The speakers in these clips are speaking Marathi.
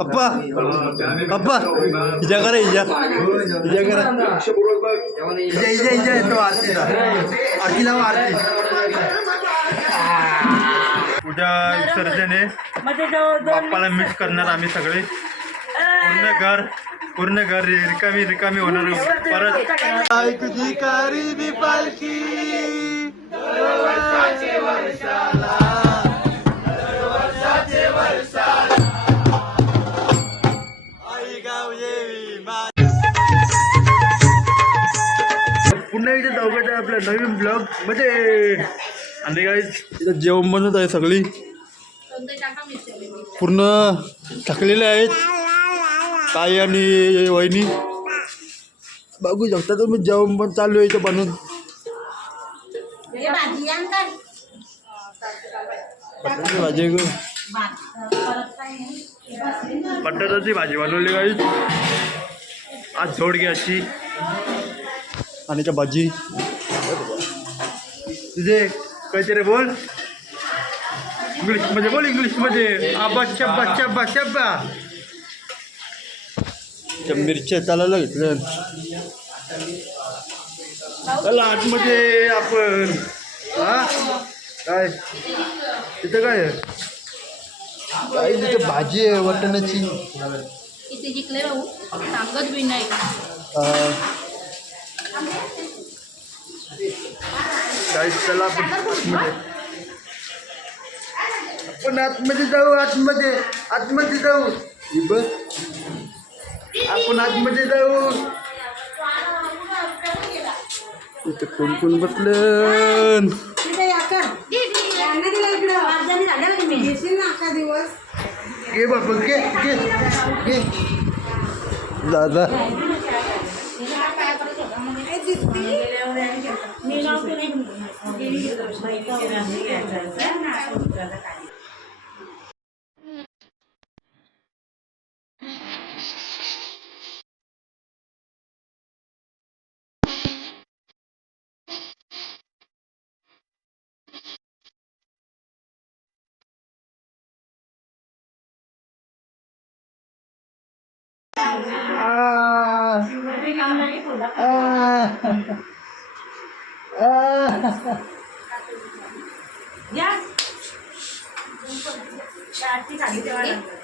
अप्पा अप्पा हिजा करा हिजा हिजा करा हिजा हिजा हिजा येतो आरतीला आरती लावा आरती उद्या विसर्जन आहे बाप्पाला मिस करणार आम्ही सगळे पूर्ण घर रिकामी रिकामी होणार परत तुझी कारी पालखी पुन्हा एकदा जाऊया आपल्या नवीन ब्लॉग मध्ये आणि काय इथं जेवण बनत आहे सगळी पूर्ण थकलेले आहेत ताई आणि वहिनी बघू शकता तुम्ही जेवण पण चालू आहे इथं बनवून भाजी बटाट्याची भाजी बनवली काही आज झोडग्याची आणि त्या भाजी तुझे काहीतरी रे बोल इंग्लिशमध्ये बोल इंग्लिशमध्ये आबा शब्बा शब्बा शब्बा त्या मिरच्या चालायला घेतल्या चला आतमध्ये आपण हा काय तिथं काय आहे काय तिथे भाजी आहे वाटण्याची इथे जिंकले राहू सांगत बी नाही काय चला आपण आतमध्ये जाऊ आतमध्ये जाऊ बघ आपण आतमध्ये जाऊ इथे कोण कोण बसलं घे बाबा घे घे घे दादा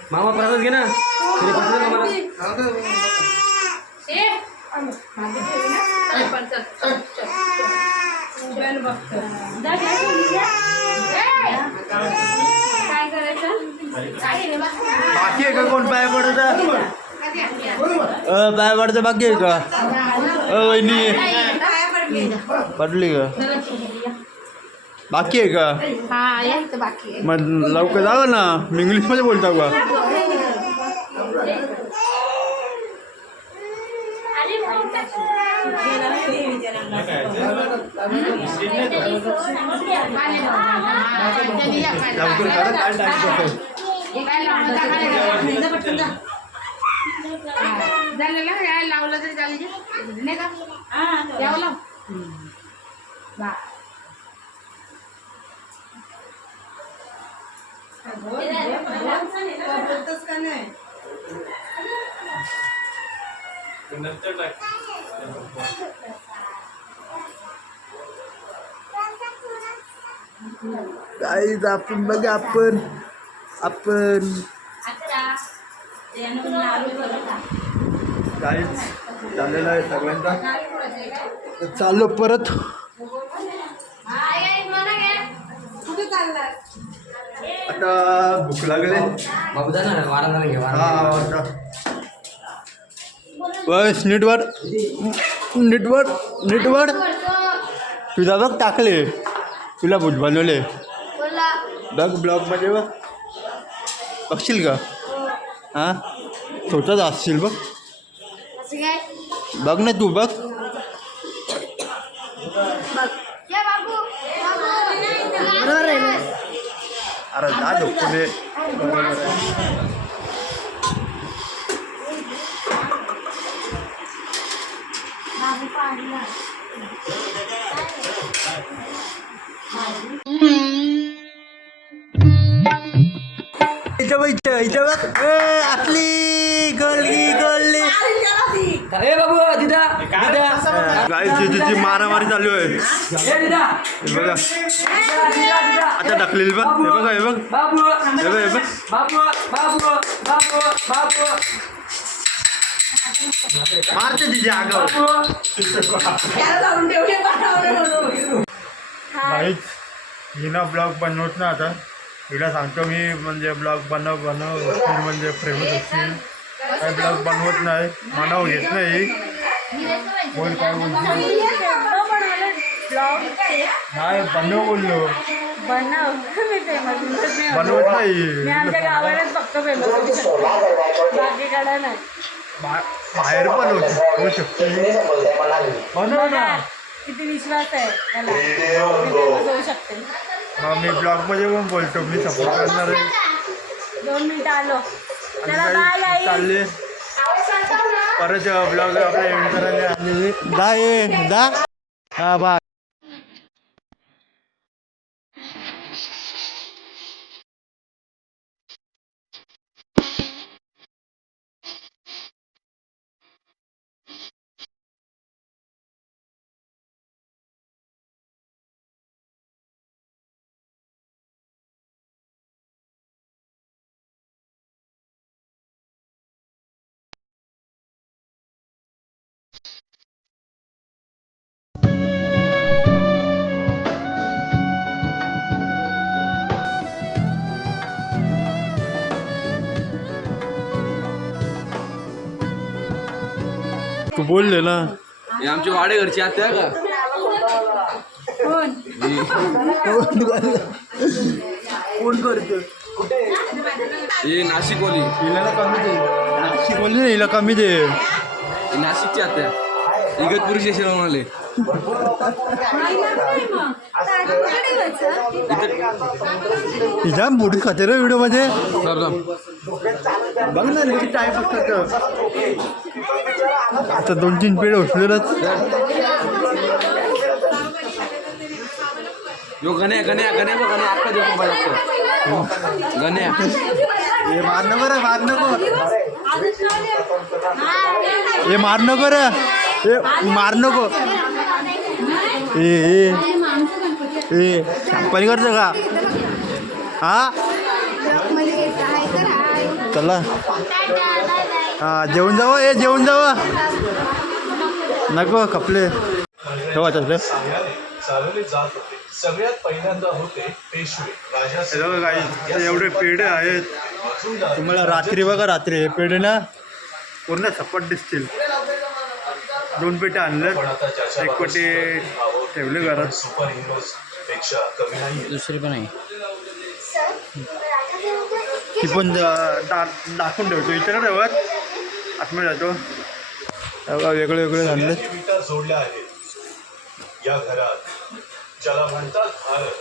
मामा प्रसाद घे ना बाकी आहे का कोण पाय पडत पाय पडतं बाकी आहे का वहिनी पडली का बाकी आहे का बाकी आहे मग लवकर जावं ना मी इंग्लिशमध्ये बोलता का लावलं तरी चालेल नाही का यावं काहीच आपण बघा आपण काहीच झालेलं आहे सगळ्यांचा चाललो परत आता भूक लागले बस नीटवर तुझा बघ टाकले तुला भूत बनवले बघ ब्लॉगमध्ये बघ बघशील का हां छोटाच असशील बघ बघ ना तू बघ अरे जा झोपले इथे बघ आतली गोलगी गोलली ए बाबू दिदा दिदा गाईस जिजीची मारामारी चालू आहे ए दिदा हे बघा दिदा आता ढकलेली बघ हे बघ हे बघ बाबू हे बघ हे बघ बाबू बाबू बाबू बाबू मारते तिची आगाव गाईस हिना ब्लॉग बनवत ना आता हिला सांगतो मी म्हणजे ब्लॉग बनव म्हणजे फेमस असतील काय ब्लॉग बनवत नाही मानाव घेत नाही बोल काय बोलते नाही बनव बोललो बनवत नाही आमच्या गावालाच फक्त फेमस बाकीकडे नाही बाहेर पण होऊ शकते बनव ना किती विश्वास आहे त्याला फेमस होऊ शकते मग मी ब्लॉगमध्ये पण बोलतो मी सपोर्ट करणार आहे 2 मिनिटं आलो आणि चला काही बाय आई चालले परत ब्लॉग आपल्या एंड करायला आलेले दा हा बा तू बोलले ना हे आमची वाडे घरची आत्या का कोण करतो हे नाशिकवाली हिला कमी दे नाशिक बोलली ना हिला कमी दे ही नाशिकची आत्या इगतपुरी स्टेशन आले हिजा मोठी खाते रे व्हिडिओ मध्ये बघ ना किती टाइम असतात आता 2-3 पिढे उठलेलंच यो गण्या गण्या गण्या बघ गण्या आता देखो बघा गण्या हे मार नको रे मार नको हे मार नको रे हे मार नको ए पण करतो का हा चला हा जेवून जावं जेवून जावं नको कपले ठेवा तसले चालवले जात होते सगळ्यात पहिल्यांदा होते पेशवे हे काही एवढे पेढे आहेत तुम्हाला रात्री बघा रात्री हे पेढे ना पूर्ण सपाट दिसतील 2 पेटे आणलेत 1 पेटे ठेवले घरात सुपर हिरोज पेक्षा कमी नाही दुसरी पण आहे ती पण दाखवून ठेवतो इथे ठेवत आतमध्ये जातो बघा वेगळे वेगळे आणले विटा जोडल्या आहेत या घरात ज्याला म्हणतात भारत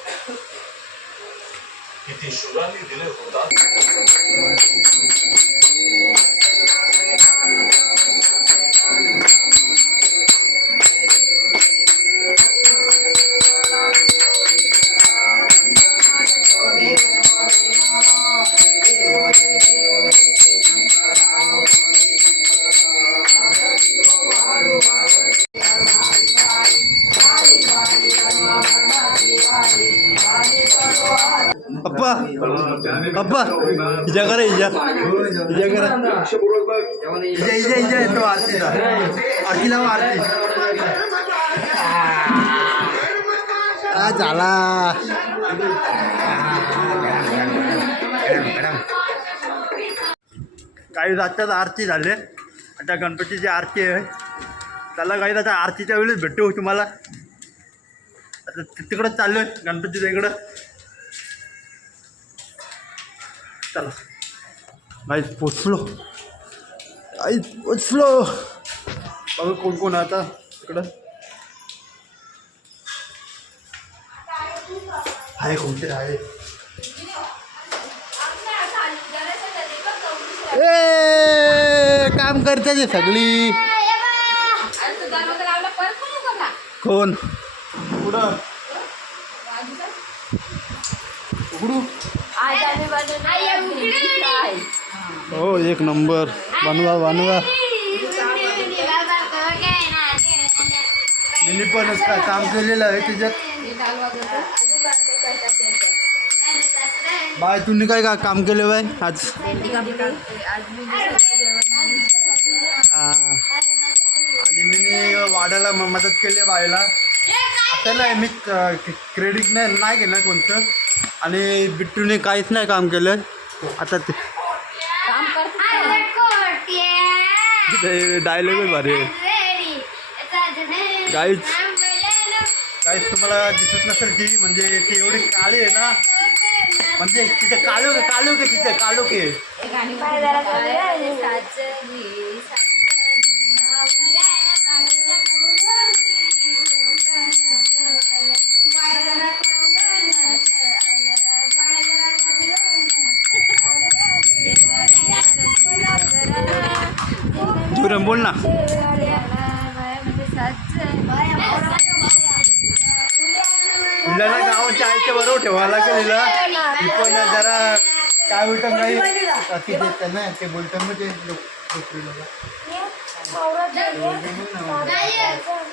किती शुरांनी दिले होतात अप्पा अप्पा हिजा करा हिजा करा हिजा येतो आरतीला आरती लावा आरती झाला काही आत्ताच आरती झाले आता गणपतीची आरती आहे त्याला काही आता आरतीच्या वेळेस भेटू तुम्हाला आता तिकडं चाललो आहे गणपतीच्या इकडं चला गाईस पोचलो बघा कोण कोण आता इकडं आहे कोणते आहे ए काम करते ते सगळी कोण पुढं उघडू हो एक नंबर. बनवा बनवा. मी पण काम केलेलं आहे त्याच्यात. बाय तुम्ही काय काय काम केलं बाय आज? आणि मी वाढायला मदत केली बायला. आता नाही मी क्रेडिट नाही घेणार कोणतं. आणि बिट्टूने काहीच नाही काम केलं. आता ते डायलॉगच भारी आहे. काहीच तुम्हाला दिसत नसेल की म्हणजे ते एवढे काळे आहे ना. म्हणजे तिथे कालोके तिथे कालोके. जुरम बोल ना. हिला ना गावाच्या आईच्या बरोबर ठेवायला लागेल हिला. ती पण जरा काय बोलतात नाही ते देतात ना ते बोलतात मग ते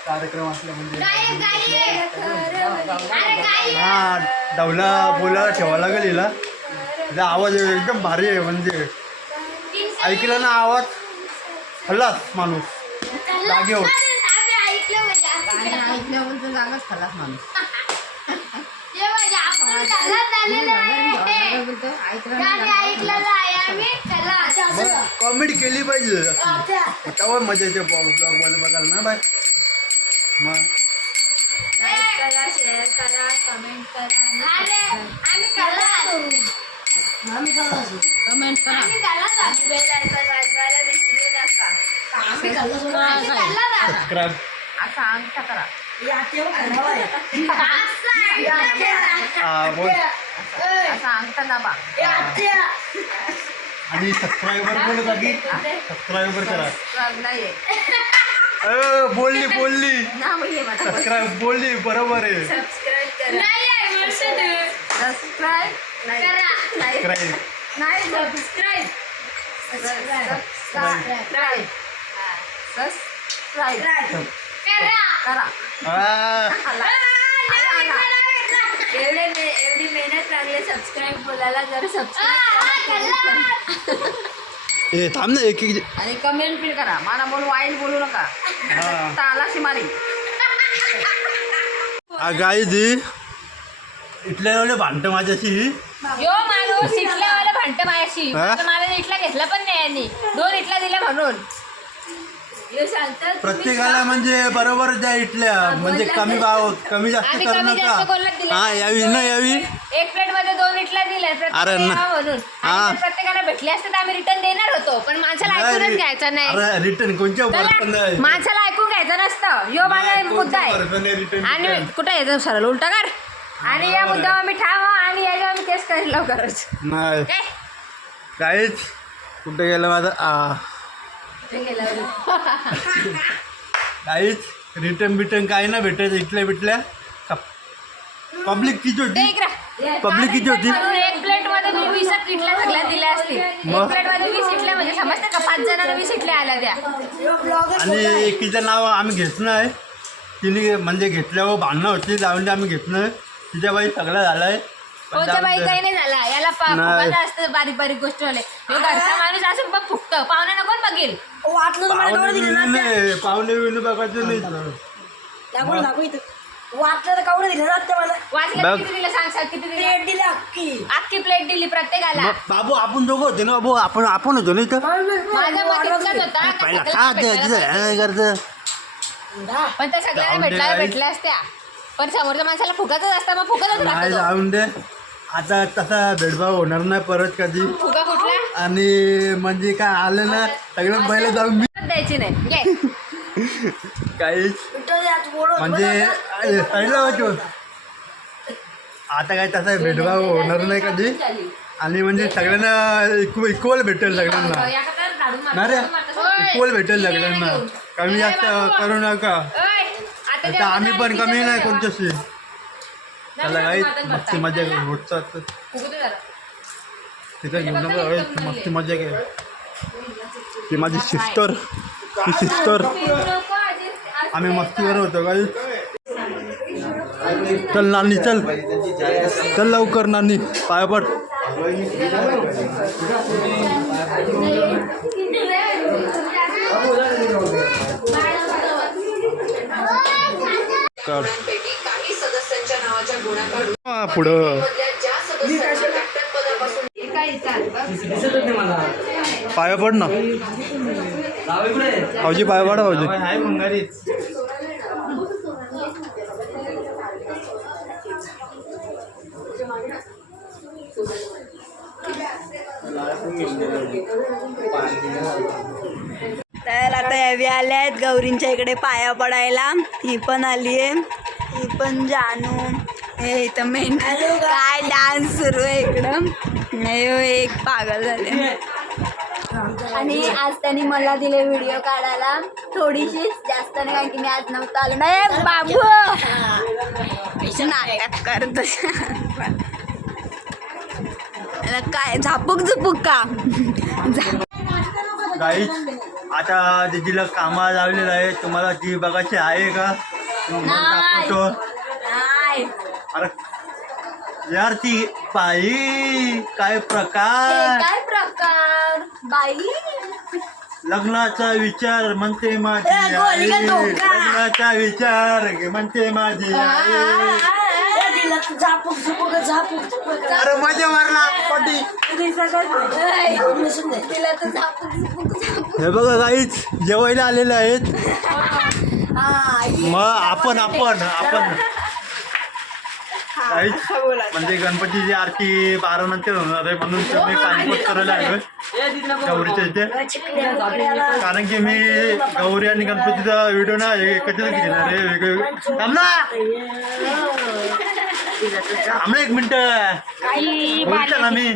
कार्यक्रम असला म्हणजे हा डवला बोलायला ठेवायला लागेल हिला. तिचा आवाज एकदम भारी आहे म्हणजे ऐकला ना आवाज खल्लास माणूस जागेवर. जागाच खलास माणूस. कॉमेडी केली पाहिजे तेव्हा मजा येते ब्लॉग मध्ये बघायला ना बाय. मग शेअर करा, कमेंट करा, कमेंट करा. बेल आयकॉन वाजवायला विसरू नका. सबस्क्राईब असा अंगठा करा. बोल असा अंगठा दाबा. आणि सबस्क्रायबर बोलत आधी सबस्क्रायबर करा. नाहीये बोलली सबस्क्राईब बोलली बरोबर आहे. सबस्क्राईब करा. सबस्क्राईब सबस्क्राईब नाही सबस्क्राईब सबस्क्राईब करा. एवढी मेहनत लागली सबस्क्राईब बोलायला. जर सबस्क्राईब ए थांब ना एक एक आणि कमेंट पण करा. मला बोल वाईट बोलू नका. तालाशी मारी. गाई दी इथल्या एवढे भांडतं माझ्याशी. यो माणूस इटल्यावाला भांडतं माझ्याशी. हा? मला इटला घेतला पण नाही यांनी. 2 इटल्या दिल्या म्हणून. यो सांगतात प्रत्येकाला म्हणजे बरोबर द्या इथल्या म्हणजे कमी भाव कमी जास्त आम्ही करू कमी जास्त कोणाला नका. दिलं हा नाही. यावी ना यावी. एक प्लेट मध्ये 2 इटल्या दिल्या अरे प्रत्येकाला ना. यावं म्हणून. हा. आणि जर प्रत्येकाला भेटले असते तर आम्ही रिटर्न देणार होतो. पण माणसाला ऐकूनच घ्यायचं नाही. अरे रिटर्न कोणच्या बरोबर नाही. माणसाला ऐकून घ्यायचं नसतं. यो माझा मुद्दा आहे. रिटर्न आणि कुठे येतो सरळ उलटा कर. आणि या मुद्द्यावर मी ठाम आणि याच्यावर मी केस करेल लवकरच. नाही काय काहीच कुठे गेलं माझं काहीच रिटर्न बिटर्न काही ना भेटायचं इथल्या बिटल्या. पब्लिक किती होती पब्लिक किती होती. एक प्लेट मध्ये मी 20 इटल्या सगळ्या दिल्या असतील. एक प्लेट मध्ये 20 इटल्या म्हणजे समजते का 5 जणांना 20 इटल्या आल्या त्या. आणि एकीचं नाव आम्ही घेतलं नाही. तिने म्हणजे घेतल्यावर भांडणं होती जाऊन आम्ही घेतलं नाही. तिच्या बाई सगळं झालंय. कोणत्या बाई काही नाही झाला. याला नाही. फुगायचं असतं बारीक बारीक गोष्टीवाले. ह्यो घरचा माणूस असं बघ फुगतं. पाहुण्यांना कोण बघेल. पाहुणे बिवणे बघायचं नाही. वाचलं किती दिलं सांग किती दिलं. अख्खी प्लेट दिली प्रत्येकाला. बाबू आपण दोघं होते ना बाबू आपण होतो ना इथं. माझा मत इतकाच होता का पहिला सगळ्यांना भेटायला काय करतं. पण त्या सगळ्यांना भेटल्या असत्या. पण समोरच्या माणसाला फुगातच असतं मग फुगतच नाही राहतो. जाऊन दे आता तसा भेदभाव होणार नाही परत कधी. फुगा कुठला आणि म्हणजे काय आलं ना सगळं पहिलं जाऊन मी द्यायची नाही. घे. काहीच म्हणजे पहिलं होतो. आता काय तसा भेदभाव होणार नाही कधी. आणि म्हणजे सगळ्यांना इक्वल भेटेल सगळ्यांना. या का तर झाडून मार. ना रे ओय, इक्वल भेटेल किती सगळ्यांना. वेळ घेऊन? कमी जास्त करू नका. ओय, आता आता आम्ही पण जेवणाला कमी नाही किती कोणत्याशी. जेवण? त्याला काही झाडून मस्ती मारतात. मजा घ्या. फुगू दे जरा. तिथं घेऊन मस्ती मजा घ्या. ही माझी सिस्टर, ही सिस्टर. आम्ही मस्तीवर होतो काही. चल नानी चल, चल लवकर नानी, पाया पड. कर काही सदस्यांच्या नावाच्या गुन्ह्याकडून पुढं ज्या सदस्यांच्या कॅप्टन पदापासून पाया पड ना भाऊजी, पाया पडा भाऊजी. तर आता यावी आल्या आहेत गौरींच्या इकडे पाया पडायला. ही पण आली आहे, ही पण जानू. हे इथं मेन काय डान्स सुरू आहे इकडं. नाही हो, एक पागल झाले. आणि आज त्यांनी मला दिले व्हिडिओ काढायला, थोडीशीच, जास्त नाही, कारण की मी आज नव्हतं आलो. नाही बाबू नाटक करत काय झापूक झुपूक का. गाईच आता दीदीला कामाला लावलेलं आहे. तुम्हाला ती बघायची आहे का? दाखवतो. नाही अरे यार ती बाई, काय प्रकार. काय प्रकार बाई. लग्नाचा विचार म्हणते माझी ए, गोली का आई. धोका? लग्नाचा विचार म्हणते माझी आई. अरे मजा मारला पटी. तिला तर झापूक हे बघा गाईच जेवायला आलेले आहेत. मग आपण काहीच म्हणजे गणपतीची आरती 12 नंतर होणार आहे, म्हणून मी पाणीपत करायला आलोय गौरीच्या इथे. कारण की मी गौरी आणि गणपतीचा व्हिडिओ ना एकत्रच घेणार आहे. वेगवेगळे थांब ना 1 मिनिट बोलतो ना मी.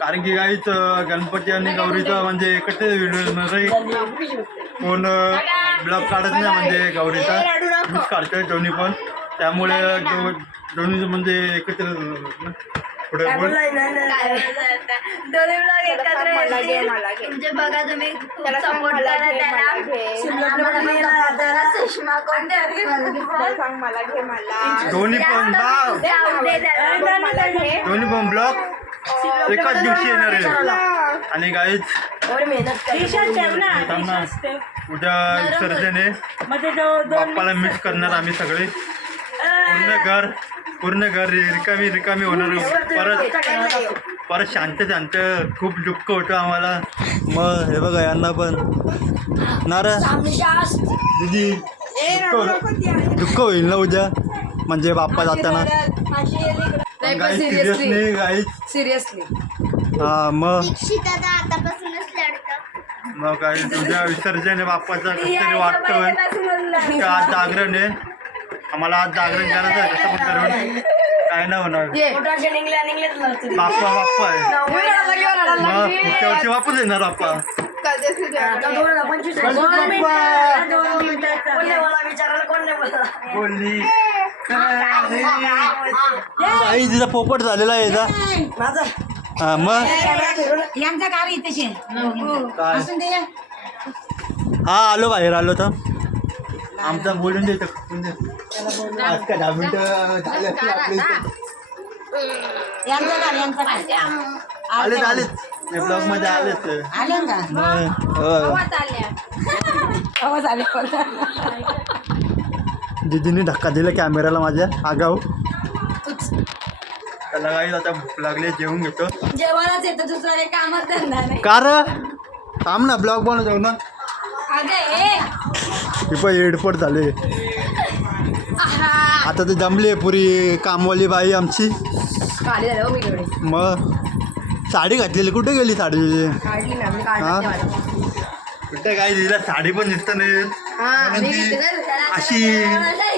कारण की काहीच गणपती आणि गौरीचा म्हणजे एकत्र व्हिडिओ नाही. कोण ब्लॉग काढत नाही म्हणजे गौरीचा, मीच काढतोय दोन्ही पण. त्यामुळे दोन्ही म्हणजे एकत्र पुढे बोल. दोन्ही ब्लॉग एकत्र येतील. म्हणजे बघा तुम्ही सपोर्ट करा त्याला. सुषमा कोणत्या दोन्ही पण दोन्ही पण ब्लॉग एकाच दिवशी येणार आहे. आणि गाईच उद्या विसर्जन आहे. बाप्पाला मिस करणार आम्ही सगळे. पूर्ण घर रिकामी होणार. परत शांत खूप दुःख होतं आम्हाला. मग हे बघा यांना पण ना रे दीदी, दुःख होईल ना उद्या म्हणजे बाप्पा जाताना. सिरियसली गाईच सिरियसली. हा मग काही उद्या विसर्जन आहे बाप्पाचं. कसं तरी वाटतंय की आज जागरण आहे. आम्हाला आज जागरण करायचं आहे. कसं पण करून काय नाही होणार. बाप्पा आहे. मग पुढच्या वर्षी वापस येणार बाप्पा. बोलली आई तिचा पोपट झालेला आहे याचा. हा मग यांचा कार इथे काय हा आलो बाहेर आलो तर आमचा बोलून दे. आज का 10 मिनिटं आलेच ब्लॉग मध्ये आलेच. दीदीने धक्का दिला कॅमेराला माझ्या आगाऊ. त्याला काही आता भूक लागली, जेवून घेतो. जेवणच येतं, दुसरं काही कामच धंदा नाही. कार थांब ना ब्लॉग बनवतो ना. ती पण एडपट झाले आता. ते जमले पुरी कामवाली बाई आमची. मग साडी घातलेली, कुठे गेली साडी? हा कुठे काय दिला साडी पण दिसत नाही. अशी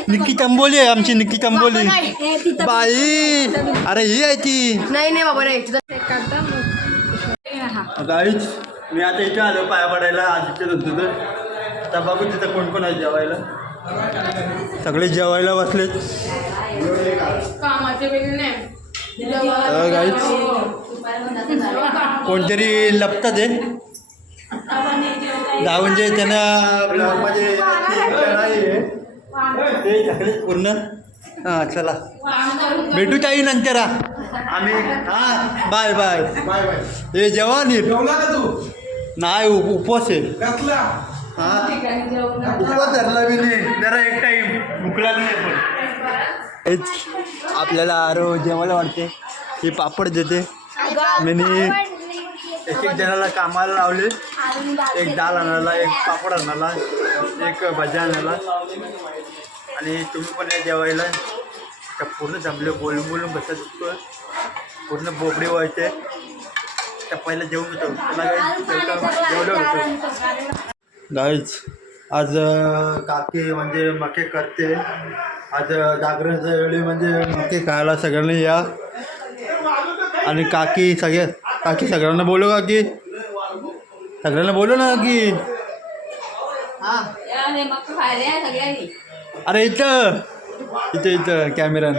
निक्की तंबोली आहे आमची, निक्की तंबोली बाई. अरे ही आहे ती. नाही बाबा नाही. गाईच मी आता इथे आलो पाया पडायला. आज इथेच होतो तर आता बघू तिथं कोण कोण आहे जेवायला. सगळे जेवायला बसलेत. गाईच कोणतरी लपतात आहे म्हणजे त्यांना ब्लॉगमध्ये नाही आहे ते झाले पूर्ण. हां चला भेटू ताई नंतर. आम्ही हां बाय बाय बाय बाय. हे जेवण नाही उपवास आहे. हां उपवास धरला मी नाही जरा एक टाईम भुकला नाही पण हेच आपल्याला आरो जेवायला वाटते. हे पापड देते मी एक एक जणाला कामाला लावले. एक डाळ आणायला, एक पापड आणायला, एक भज्या आणायला. आणि तुम्ही पण या जेवायला आता पूर्ण जमले बोलून बोलून बसत पूर्ण बोबडे व्हायचे. त्या पहिलं जेवण होतं त्याला जेवलं होतं. गाईच आज काकी म्हणजे मके करते. आज जागरणाच्या वेळी म्हणजे मके खायला सगळ्यांनी या. आणि काकी सगळ्यांना बोलू काकी सगळ्यांना बोलू ना की अरे इथं कॅमेरा हां.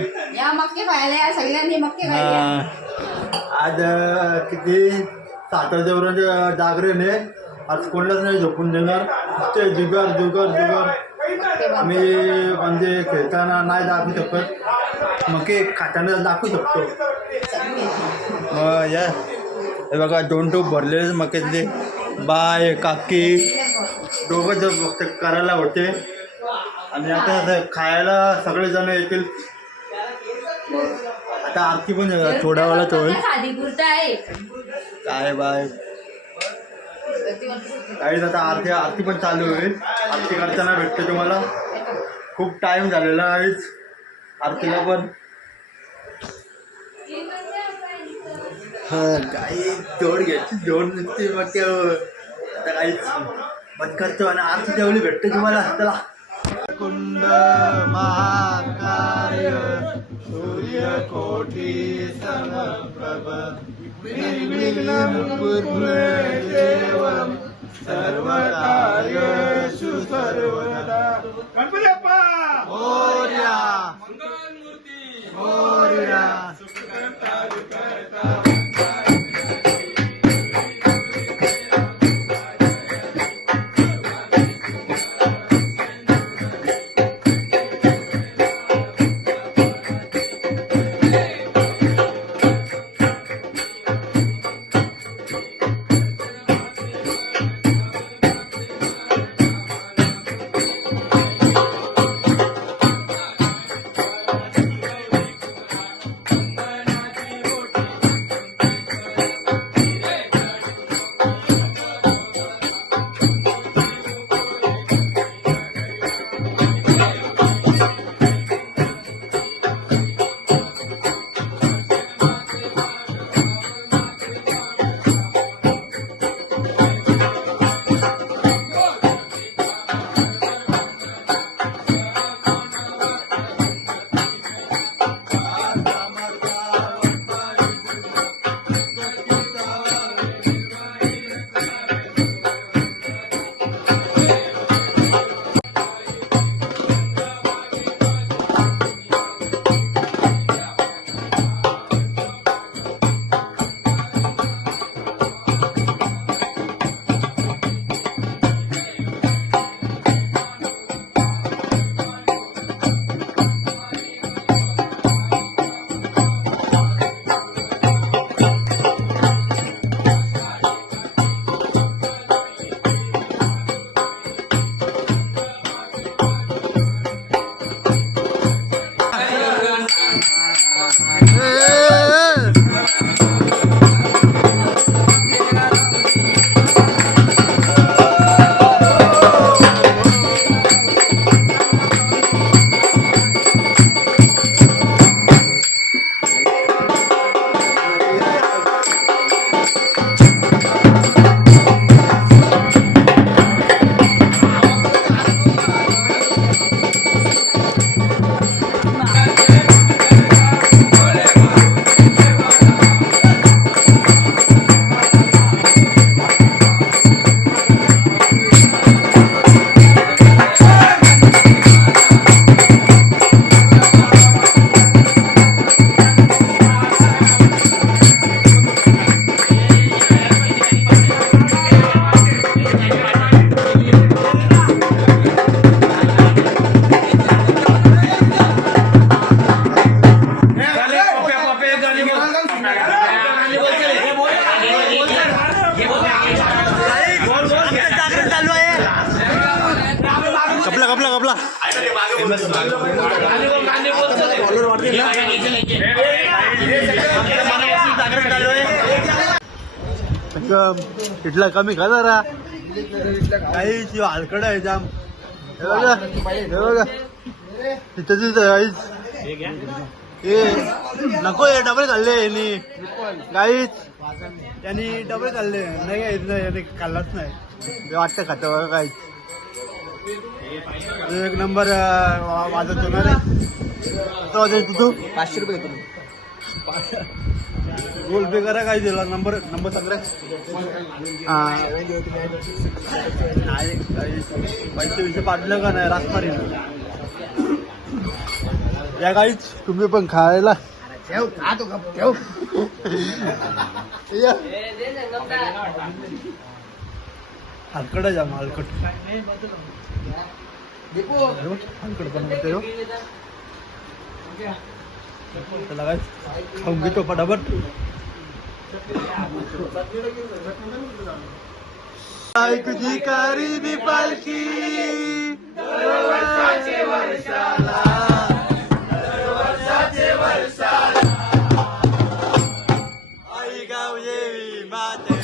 आज किती 7 वाजेपर्यंत जागरण आहे. आज कोणालाच नाही झोपून देणार. ते जुगार आम्ही म्हणजे खेळताना नाही दाखवू शकत मग ते खाताना दाखवू शकतो. मग या हे बघा 2 टोप भरलेले मक्यातले. बाय काकी दोघं जर फक्त करायला होते. आणि आता खायला सगळेजण येतील. आता आरती पण थोड्या वेळात होईल. काय बाय काहीच आता आरती पण चालू होईल. आरती करताना भेटते तुम्हाला. खूप टाईम झालेला आहेच आरतीला पण. काही जोड घ्यायची जोड नसते मग आता काहीच बंद करतो. आणि आरती जेवढी भेटते तुम्हाला. चला कुंड महाकाय सूर्यकोटी समप्रभ निर्विघ्नं कुर्मदेवं सर्वकार्येषु सर्वदा. गणपती बाप्पा मोरया. जागरण चालू आहे. कपला कपला कपला जागरण चालू आहे. इथला कमी खा जरा काही हलकड आहे जाम. हे बघा तिथं काहीच हे नको हे डबे खाल्ले यांनी काहीच त्यांनी डबे खाल्ले नाही काहीच नाही याने खाल्लाच नाही हे वाटतं खातं बघा काहीच. एक नंबर वाजत होणार आहे. तू 500 रुपये घेतो गोल पे करा काय दिला नंबर सांग. नाही पैसे पाडलं का नाही रास मारी या काहीच तुम्ही पण खायला हलकट आहे जाम हलकट हलकट पण त्याला काय खाऊन घेतो फटाफट. तुझी कारी दी पालखी आई गाव येवी माते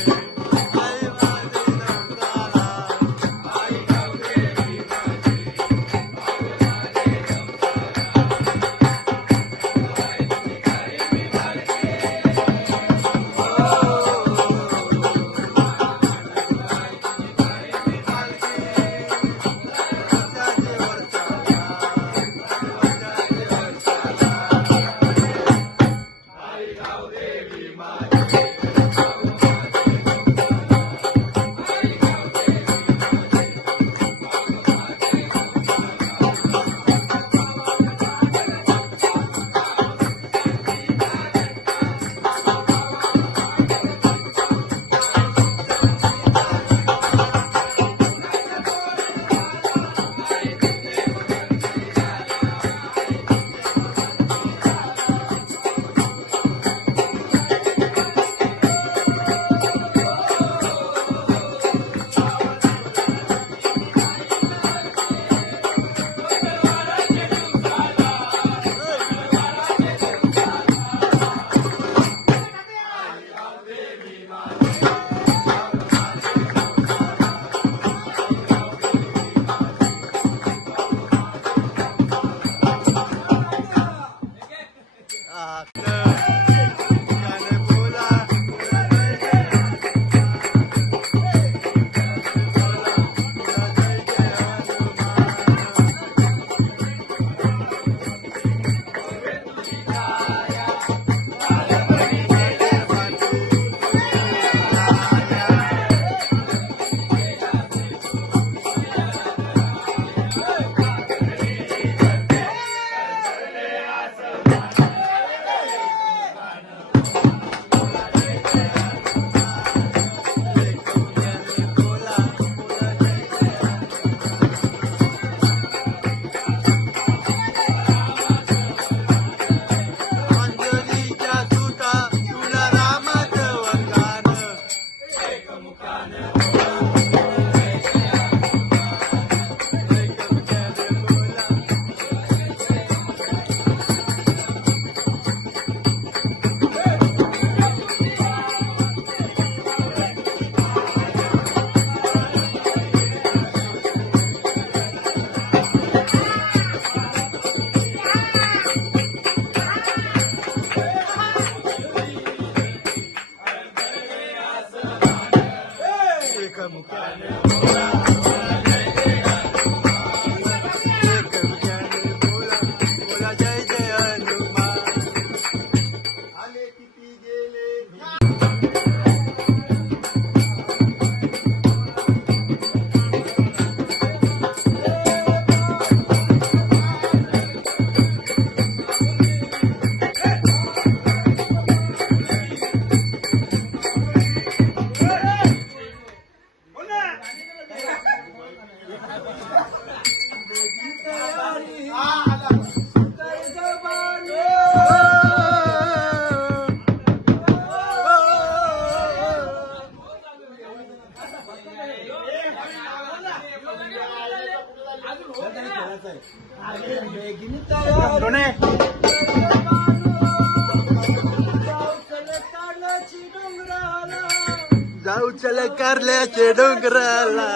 जाऊ चल कारल्याचे डोंगराला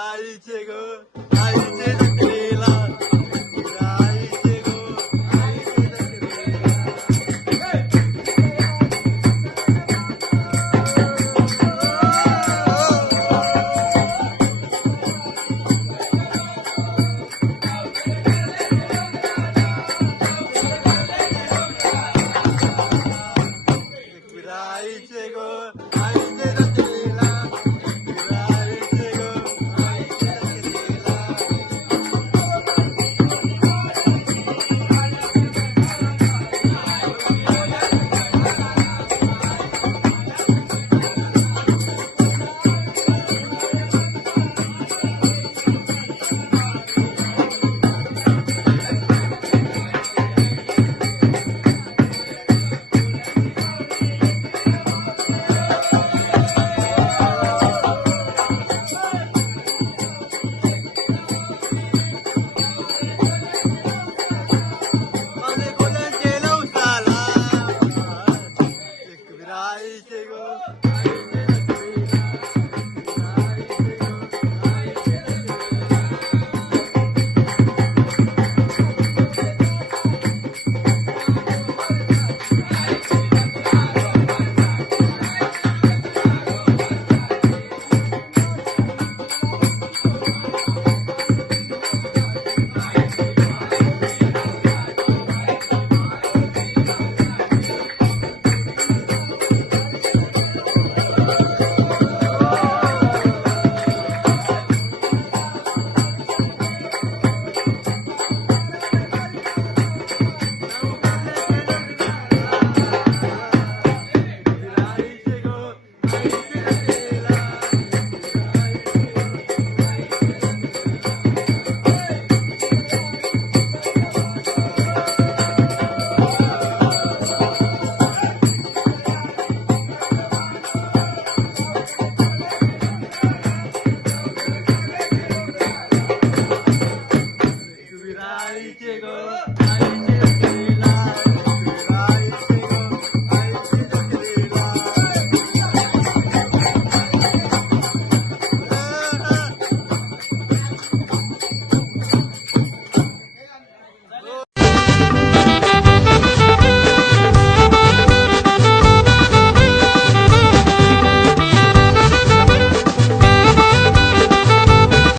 आईचे गो आईचे